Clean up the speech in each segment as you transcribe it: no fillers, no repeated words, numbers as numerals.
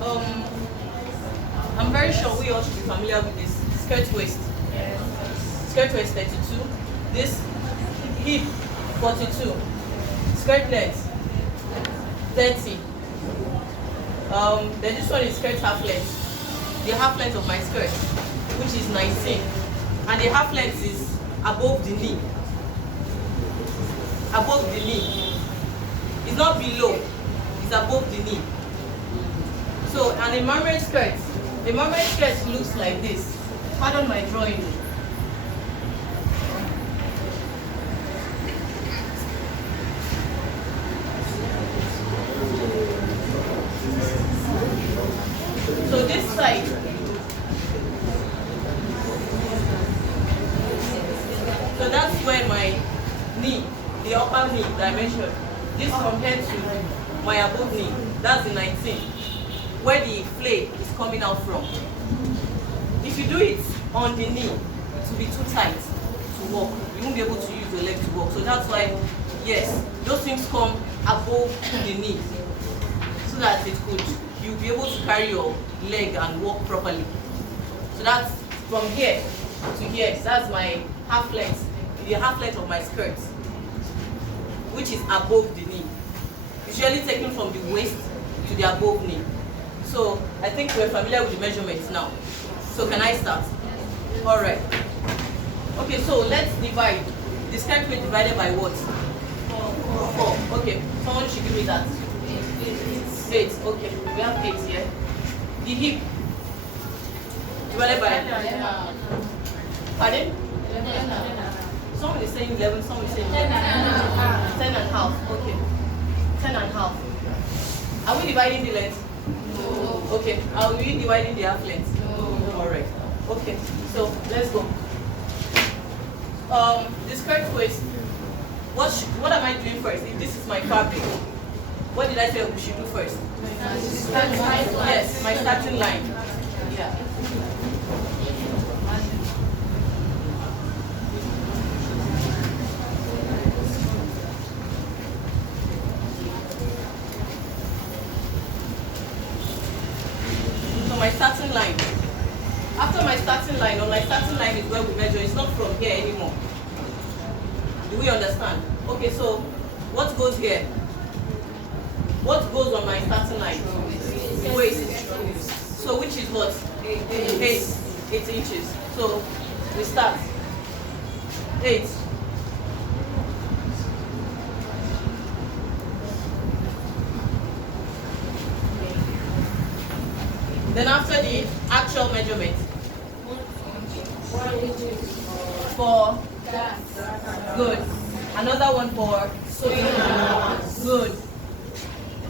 Um, I'm very sure we all should be familiar with this skirt waist. Skirt waist 32. This hip 42. Skirt length 30. Then this one is skirt half length. The half length of my skirt, which is 19, and the half length is above the knee. Above the knee. It's not below. It's above the knee. So, and a mermaid skirt looks like this. Pardon my drawing. So this side, so that's where my knee, the upper knee dimension, this compared to my above knee, that's the 19, where the flay is coming out from. If you do it on the knee, it will be too tight to walk. You won't be able to use your leg to walk. So that's why, yes, those things come above the knee, so that it could, you'll be able to carry your leg and walk properly. So that's from here to here. So that's my half length, the half length of my skirt, which is above the knee. Usually taken from the waist to the above knee. So I think we're familiar with the measurements now. So can I start? All right. Okay, so let's divide. The skirt weight divided by what? 4. Okay, someone should give me that. 8. Okay, we have 8 here. The hip divided by. Pardon? Someone is saying 11. Someone is saying 10 and half. Okay, 10 and half. Are we dividing the length? No. Okay. Are we dividing the half length? No. All right. Okay. So let's go. The skirt waist. What am I doing first? If this is my fabric, what did I say we should do first? Yes, my starting line. Yeah. So my starting line. After my starting line, on my starting line is where we measure. It's not from here anymore. Do we understand? Okay, so what goes here? What goes on my starting line? Waist. So which is what? 8 inches. So we start. 8. Then after the actual measurement, 4. Good. Another one for sewing allowance. Good.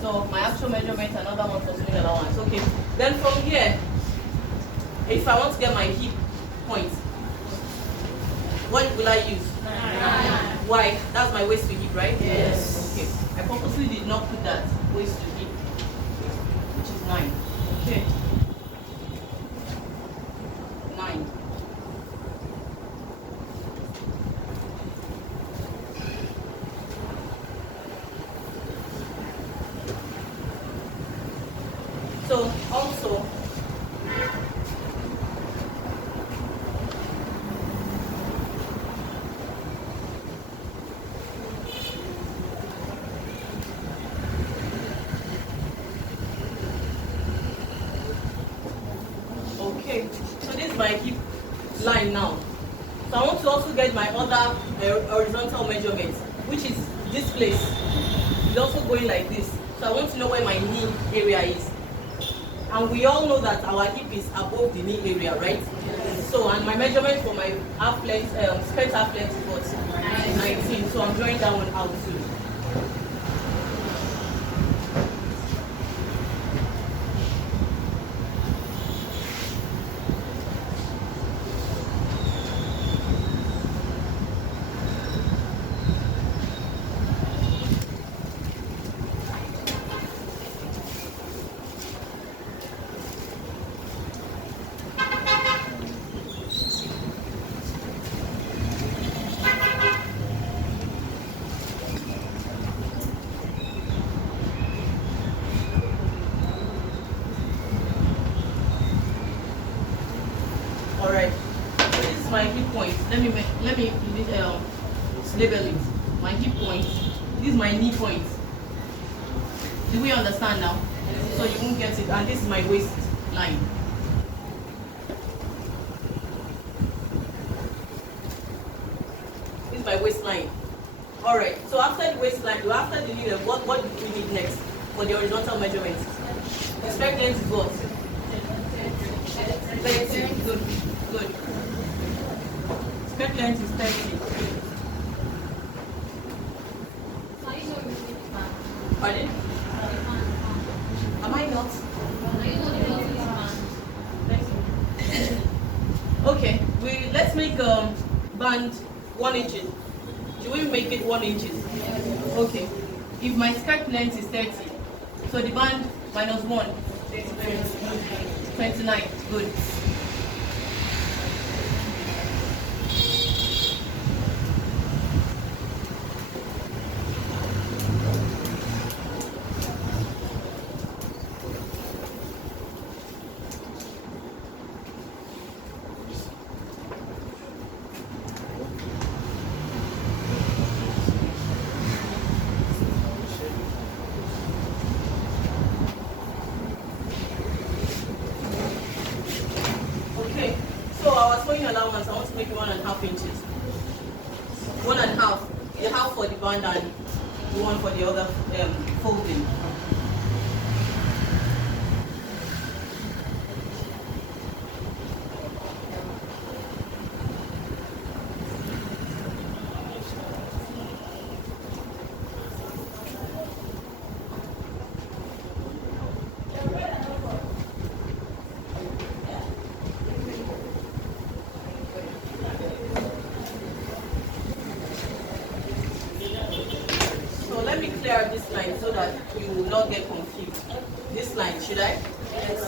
So my actual measurement, another one for sewing allowance. Okay. Then from here, if I want to get my hip point, what will I use? 9. Why? That's my waist to hip, right? Yes. Okay. I purposely did not put that waist to hip, which is 9. Okay. 9. So also, okay, so this is my hip line now. So I want to also get my other horizontal measurement, which is this place. It's also going like this. So I want to know where my knee area is. And we all know that our hip is above the knee area, right? Yes. So, and my measurement for my half length, skirt half length is what? 19. So I'm drawing that one out too. let me label it. My hip point. This is my knee point. Do we understand now? So you won't get it. And this is my waist line. This is my waistline. All right. So after the waistline, after the knee, what do we need next for the horizontal measurements? The skirt length is what? 30. Good. Good. Skirt length is 30. Pardon? Am I not? Okay, let's make band 1 inch. Do we make it 1 inch? Okay. If my skirt length is 30, so the band minus 1, 29. Good. Allowance, I want to make it 1.5 inches. 1.5. The half for the band and the one for the other folding. Clear this line so that you will not get confused. This line, should I? Yes.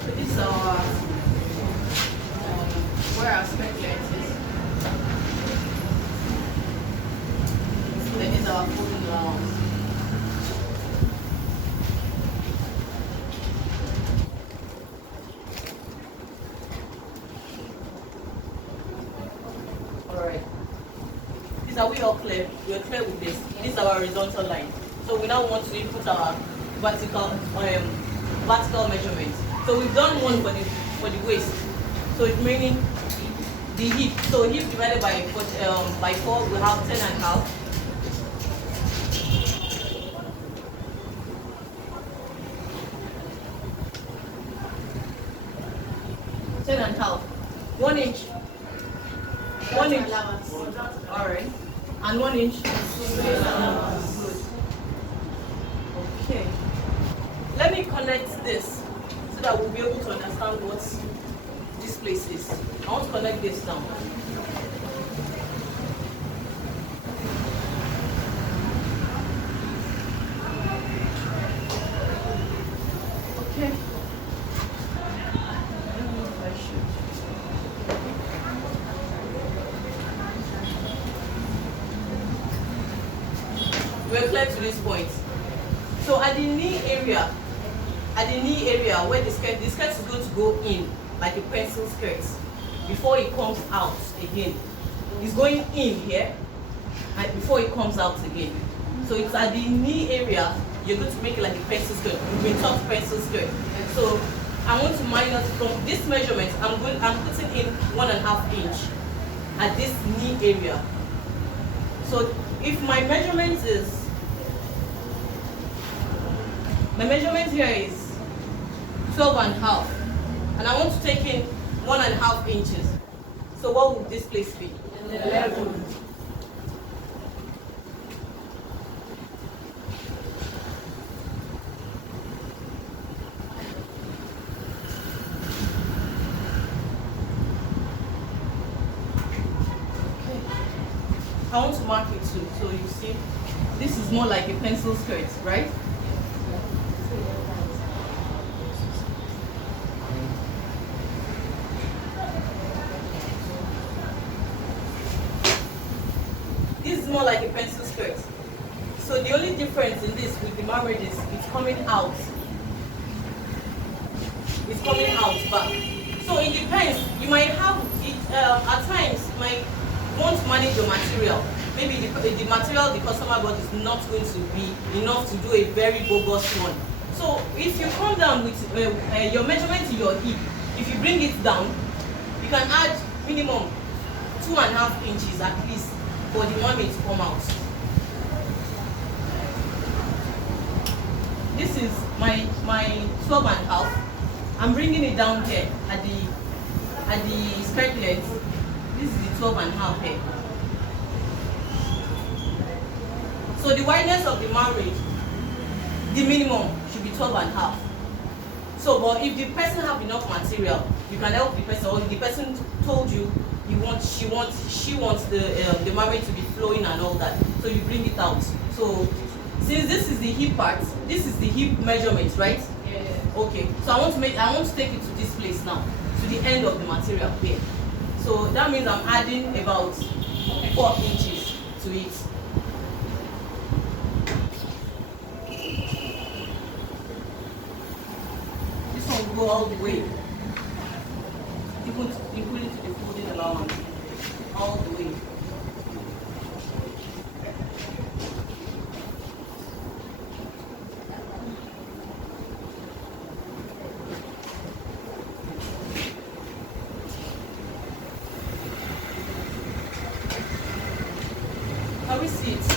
So this is our where our skirt length is. Then this is our folding allowance. Are we all clear? We are clear with this. This is our horizontal line. So we now want to input our vertical measurement. So we've done one for the waist. So it's meaning the hip. So hip divided by 4, we have 10.5. Ten and half. 1 inch. 1 inch. All right. And 1 inch. Good. Okay. Let me connect this so that we'll be able to understand what this place is. I want to connect this down. Okay. We're clear to this point. So at the knee area where the skirt is going to go in like a pencil skirt before it comes out again. It's going in here and before it comes out again. So it's at the knee area, you're going to make it like a pencil skirt. We talk pencil skirt. So I want to minus from this measurement, I'm putting in 1.5 inch at this knee area. So if my measurement here is 12.5, and I want to take in 1.5 inches. So what would this place be? 11. I want to mark it too, so you see, this is more like a pencil skirt, right? This is more like a pencil skirt. So the only difference in this with the marriage is it's coming out. It's coming out back. So it depends. You might have it at times. You might want to manage your material. Maybe the material the customer bought is not going to be enough to do a very bogus one. So if you come down with your measurement to your hip, if you bring it down, you can add minimum 2.5 inches at least for the mermaid to come out. This is my 12.5. I'm bringing it down here at the skirt length. This is the 12.5 here. So the wideness of the marriage, the minimum should be 12.5. So, but if the person have enough material, you can help the person. Or if the person told you she wants the marriage to be flowing and all that, so you bring it out. So, since this is the hip part, this is the hip measurement, right? Yeah. Okay. So I want to take it to this place now, to the end of the material here. So that means I'm adding about 4 inches to it. This one will go all the way, including to the folding allowance, all the way. Can we see it? So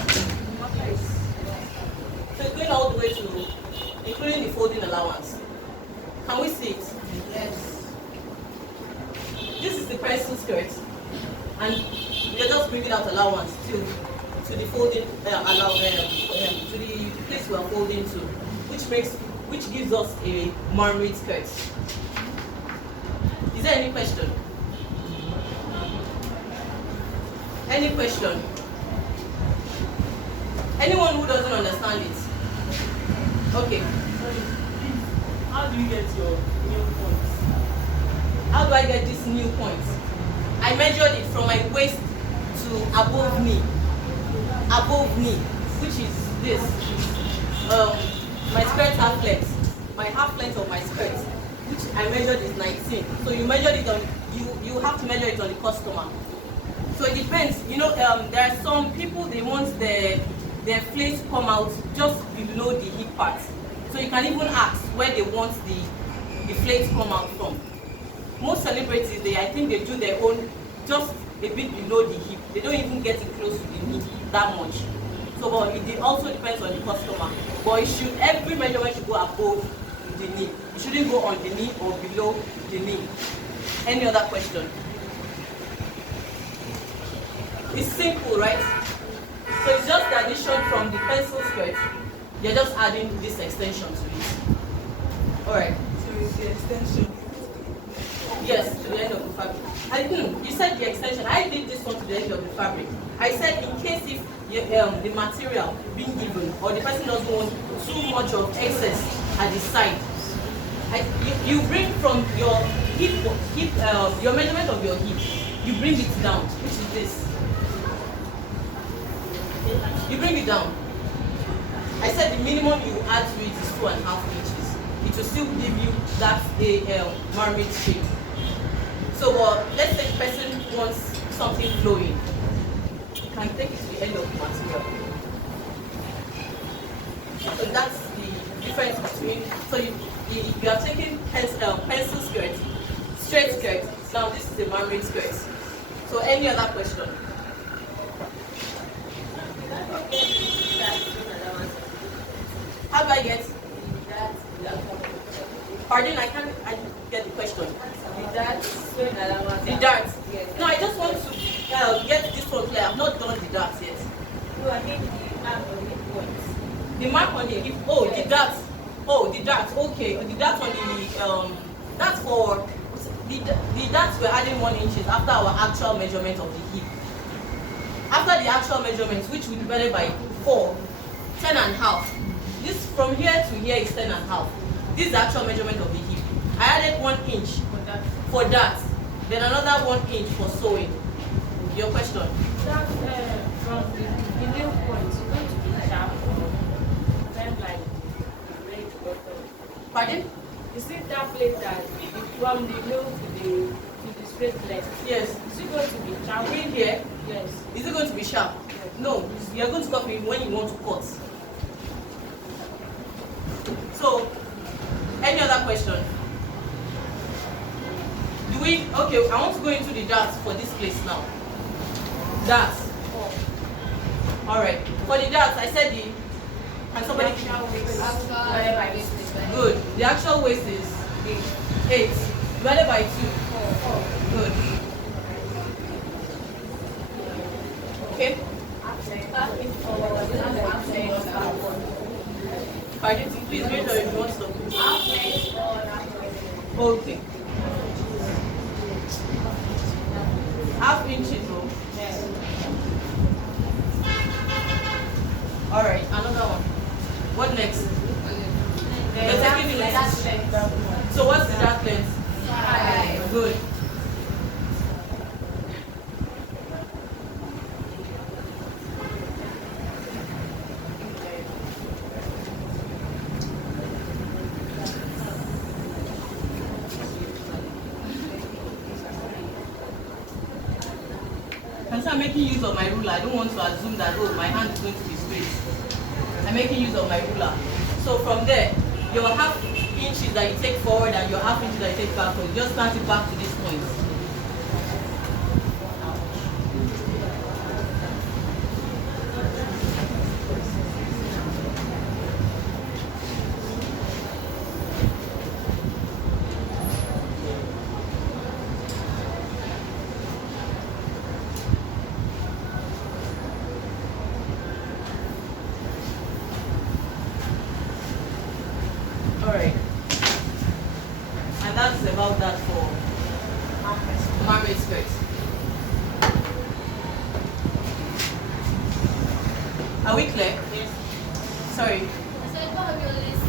it's going all the way to, including the folding allowance. Can we see it? Yes. This is the pencil skirt, and we're just bringing out allowance to the folding to the place we are folding to, which gives us a mermaid skirt. Is there any question? Any question? Anyone who doesn't understand it? Okay. How do you get your new points? How do I get this new point? I measured it from my waist to above knee. Above knee, which is this. My skirt half length. My half length of my skirt, which I measured is 19. So you measured it on you have to measure it on the customer. So it depends. You know, there are some people they want their flares come out just below the hip part. So you can even ask where they want the flares to come out from. Most celebrities, I think they do their own just a bit below the hip. They don't even get it close to the knee that much. So but it also depends on the customer. But every measurement should go above the knee. It shouldn't go on the knee or below the knee. Any other question? It's simple, right? So it's just the addition from the pencil skirt. You're just adding this extension to it. Alright. So it's the extension. Yes, to the end of the fabric. You said the extension. I did this one to the end of the fabric. I said in case if the material being given or the person doesn't want too much of excess at the side, you bring from your hip, your measurement of your hip, you bring it down, which is this. You bring it down. I said the minimum you add to it is 2.5 inches. It will still give you that mermaid shape. So let's say the person wants something flowing. You can take it to the end of the material. So that's the difference between, so you are taking pencil skirt, straight skirt. Now this is the mermaid skirt. So any other question? How do I get? Pardon, I get the question. The dart. Yes. No, I just want to get this one clear. I've not done the dart yet. No, I think the mark on the points. The mark on the hip. Oh, yeah. The dart. Oh, the dart. Okay, the dart on the that's for the darts we're adding 1 inches after our actual measurement of the hip. After the actual measurement, which we divided by 4, 10.5. This from here to here is 10.5. This is the actual measurement of the hip. I added 1 inch for that, then another 1 inch for sewing. Your question? That from the nail point, you're going to be sharp. Pardon? You see that place that from the middle to the straight leg. Yes. Is it going to be sharp? Green here. Yes. Is it going to be sharp? Yes. No. You are going to cut it when you want to cut. So, any other question? Do we? Okay, I want to go into the darts for this place now. Darts. All right. For the darts, I said the. Can somebody? Good. The actual waist is 8 divided by 2. Good. Okay. Pardon, please wait or if you want to stop. Okay. Half inches, though. All right. Another one. What next? You're taking the length. So what's the dark length? 5. Good. And so I'm making use of my ruler. I don't want to assume that, oh, my hand is going to be straight. I'm making use of my ruler. So from there, your half inches that you take forward and your half inches that you take backward, you just plant it back to this point. Alright. And that's about that for Mermaid Skirt. Are we clear? Yes. Sorry. So what have your list